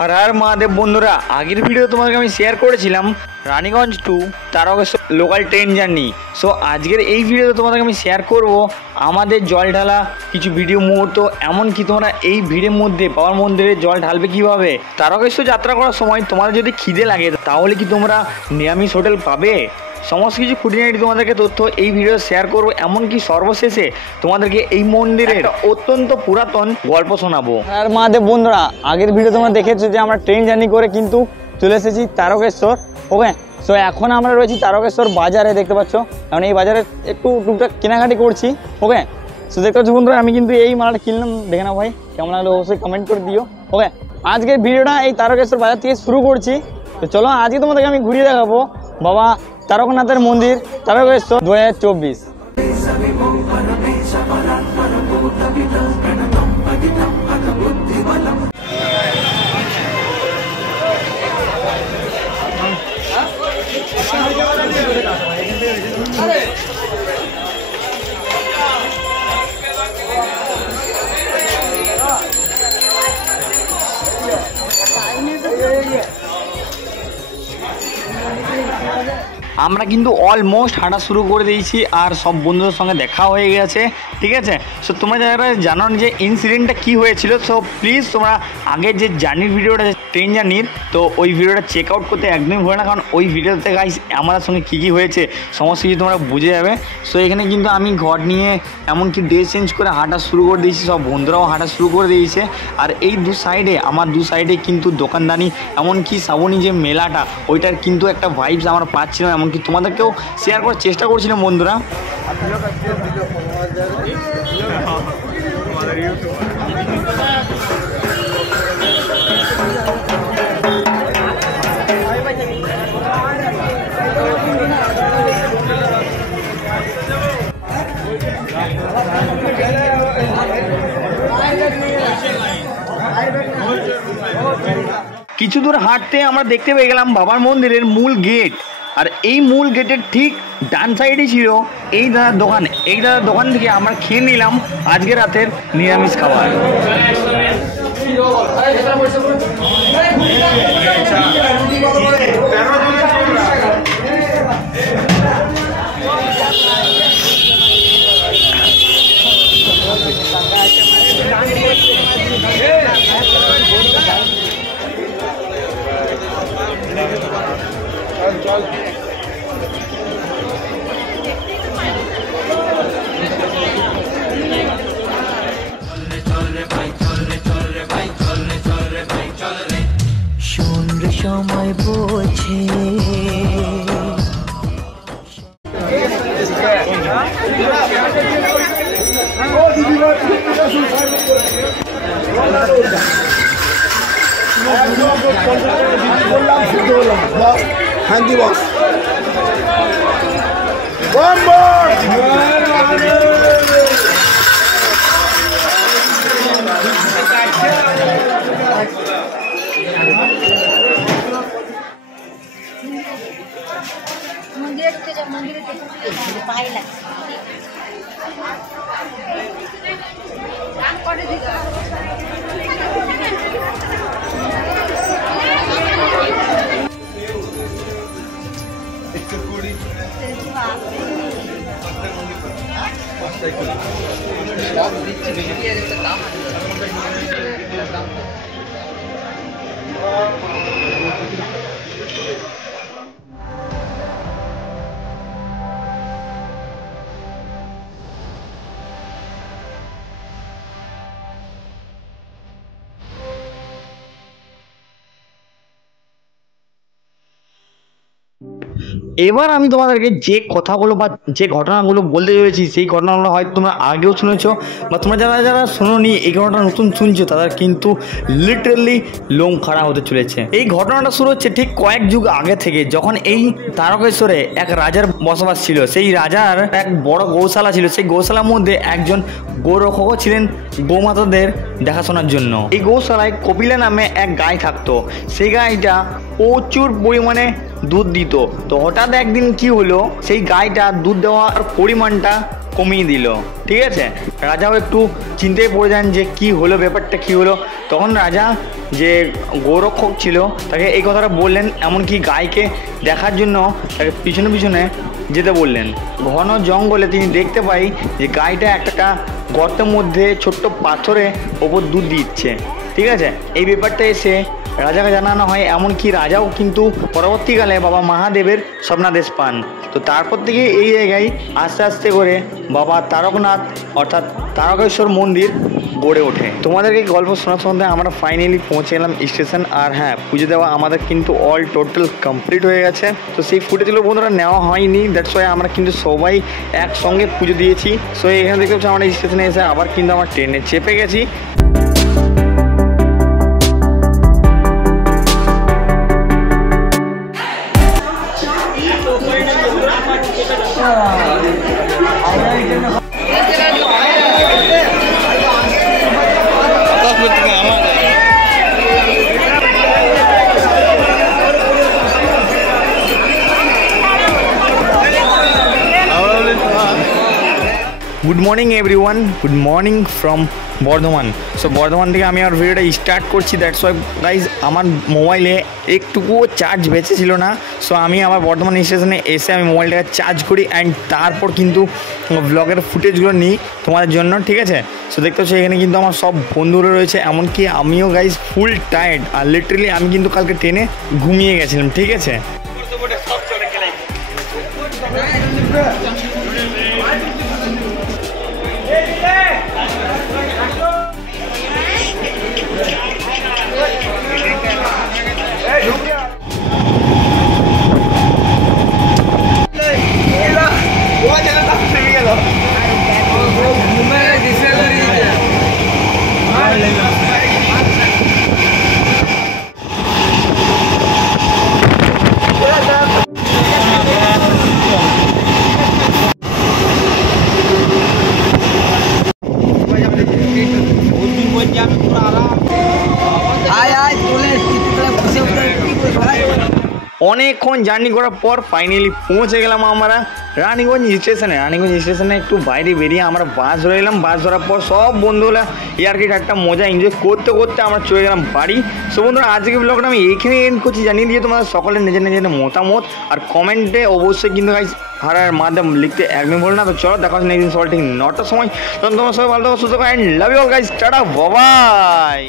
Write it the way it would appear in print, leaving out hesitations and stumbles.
हर हर महादेव बंधुरा आगे भिडियो तुम्हारे शेयर करेছিলাম Raniganj to Tarakeswar local train journey. So आजकेर এই ভিডিওতে তোমাদেরকে আমি শেয়ার করব আমাদের জল ঢালা কিছু ভিডিও মুহূর্ত, এমনকি তোমরা এই ভিড়ের মধ্যে বাবার মন্দিরে জল ঢালবে কিভাবে। তারকেশ্বর যাত্রা করার সময় তোমাদের যদি খিদে লাগে তাহলে কি তোমরা নিরামিষ হোটেল পাবে, সমস্ত কিছু খুঁটিনাটি তোমাদেরকে তথ্য এই ভিডিও শেয়ার করবো। এমনকি সর্বশেষে তোমাদেরকে এই মন্দিরের অত্যন্ত পুরাতন গল্প শোনাবো। আর মহাদেব বন্ধুরা, আগের ভিডিও তোমরা দেখেছো যে আমরা ট্রেন জার্নি করে কিন্তু চলে এসেছি তারকেশ্বর। ওকে, সো এখন আমরা রয়েছি তারকেশ্বর বাজারে, দেখতে পাচ্ছ। কারণ এই বাজারে একটু টুকটাক কেনাকাটি করছি। ওকে, সো দেখতে পাচ্ছ বন্ধুরা, আমি কিন্তু এই মালাটা কিনলাম। দেখে নাও ভাই, কেমন লাগলো অবশ্যই কমেন্ট করে দিও। ওকে, আজকের ভিডিওটা এই তারকেশ্বর বাজার থেকে শুরু করছি। তো চলো আজকে তোমাদেরকে আমি ঘুরিয়ে দেখাবো বাবা তারকনাথের মন্দির তারকেশ্বর 2024। আমরা কিন্তু অলমোস্ট হাঁটা শুরু করে দিয়েছি আর সব বন্ধুদের সঙ্গে দেখা হয়ে গেছে, ঠিক আছে। সো তোমরা যারা জানো যে ইনসিডেন্টটা কী হয়েছিল, সো প্লিজ তোমরা আগের যে জার্নির ভিডিওটা, ট্রেন জার্নির, তো ওই ভিডিওটা চেক আউট করতে একদমই ভয় না, কারণ ওই ভিডিওতে গাইস আমাদের সঙ্গে কী কী হয়েছে সমস্ত কিছু তোমরা বুঝে যাবে। সো এখানে কিন্তু আমি ঘর নিয়ে এমনকি ড্রেস চেঞ্জ করে হাঁটা শুরু করে দিয়েছি, সব বন্ধুরাও হাঁটা শুরু করে দিয়েছে। আর এই আমার দু সাইডে কিন্তু দোকানদানি, এমনকি শ্রাবণী যে মেলাটা, ওইটার কিন্তু একটা ভাইবস আমরা পাচ্ছিলাম, এমনকি তোমাদেরকেও শেয়ার করার চেষ্টা করছিলাম বন্ধুরা। কিছু দূর হাঁটতে আমরা দেখতে পেয়ে গেলাম বাবার মন্দিরের মূল গেট। আর এই মূল গেটের ঠিক ডান সাইডে ছিল এই দাদার দোকান। এই দাদার দোকান থেকে আমরা খেয়ে নিলাম আজকে রাতের নিরামিষ খাবার। সময় বোঝে হ্যাঁ দিবস मंदिर पाए लगছে এবার আমি তোমাদেরকে যে কথাগুলো বা যে ঘটনাগুলো বলতে চলেছি, সেই ঘটনাগুলো হয়তো তোমরা আগেও শুনেছো, বা তোমরা যারা যারা শোনোনি এই ঘটনাটা নতুন শুনছো, তাদের কিন্তু লিটারালি লোম খাড়া হতে চলেছে। এই ঘটনাটা শুরু হচ্ছে ঠিক কয়েক যুগ আগে থেকে, যখন এই তারকেশ্বরে এক রাজার বসবাস ছিল। সেই রাজার এক বড় গৌশালা ছিল। সেই গৌশালার মধ্যে একজন গৌরক্ষকও ছিলেন গৌমাতাদের দেখাশোনার জন্য। এই গৌশালায় কপিলা নামে এক গাই থাকতো। সেই গাইটা প্রচুর পরিমাণে দুধ দিত। তো হঠাৎ একদিন কি হলো, সেই গাইটা দুধ দেওয়ার পরিমাণটা কমিয়ে দিল। ঠিক আছে, রাজাও একটু চিন্তায় পড়ে যান যে কি হলো, ব্যাপারটা কি হলো। তখন রাজা যে গোরক্ষক ছিল তাকে এই কথাটা বললেন, এমনকি গাইকে দেখার জন্য তাকে পিছনে পিছনে যেতে বললেন। ঘন জঙ্গলে তিনি দেখতে পাই যে গাইটা একটা গর্তের মধ্যে ছোট্ট পাথরে ওপর দুধ দিচ্ছে। ঠিক আছে, এই ব্যাপারটা এসে রাজাকে জানানো হয়, এমনকি রাজাও কিন্তু পরবর্তীকালে বাবা মহাদেবের স্বপ্নাদেশ পান। তো তারপর থেকে এই জায়গায় আস্তে আস্তে করে বাবা তারকনাথ অর্থাৎ তারকেশ্বর মন্দির গড়ে ওঠে। তোমাদেরকে গল্প শোনার সঙ্গে আমরা ফাইনালি পৌঁছে গেলাম স্টেশন। আর হ্যাঁ, পুজো দেওয়া আমাদের কিন্তু অল টোটাল কমপ্লিট হয়ে গেছে। তো সেই ফুটেজগুলো বন্ধুরা নেওয়া হয়নি, দ্যাটস ওয়াই আমরা কিন্তু সবাই একসঙ্গে পুজো দিয়েছি। সো এখানে দেখতে পাচ্ছি আমরা স্টেশনে এসে আবার কিন্তু আমরা ট্রেনে চেপে গেছি। Good morning everyone, good morning from Bardhaman. So Bardhaman থেকে আমি আমার ভিডিওটা স্টার্ট করছি। দ্যাটস ওয়াই গাইজ আমার মোবাইলে একটুকুও চার্জ বেঁচেছিল না। সো আমি আমার বর্ধমান স্টেশনে এসে আমি মোবাইলটাকে চার্জ করি অ্যান্ড তারপর কিন্তু ব্লগের ফুটেজগুলো নিই তোমাদের জন্য। ঠিক আছে, সো দেখতে পাচ্ছি এখানে কিন্তু আমার সব বন্ধুরা রয়েছে, এমনকি আমিও গাইজ ফুল টায়ার্ড। আর লিটারেলি আমি কিন্তু কালকে ট্রেনে ঘুমিয়ে গেছিলাম। ঠিক আছে, অনেকক্ষণ জার্নি করার পর ফাইনালি পৌঁছে গেলাম আমরা রানীগঞ্জ স্টেশনে। রানীগঞ্জ স্টেশনে একটু বাইরে বেরিয়ে আমরা বাস ধরে এলাম। বাস ধরার পর সব বন্ধুরা ইয়ার্কি একটা মজা এনজয় করতে করতে আমরা চলে গেলাম বাড়ি। সো বন্ধুরা, আজকে ব্লগটা আমি এইখানে এন্ড করছি। জানিয়ে দিয়ে তোমাদের সকলের নিজের নিজের মতামত আর কমেন্টে অবশ্যই কিন্তু গাইস হারার মাধ্যম লিখতে একদম ভুল না। তো চলো দেখা হচ্ছে নেক্সট দিন সকাল ঠিক 9টার সময়। তখন তোমরা সবাই ভালো থাকো, সুস্থ থাকো, and love you all guys, টাটা, বাই বাই।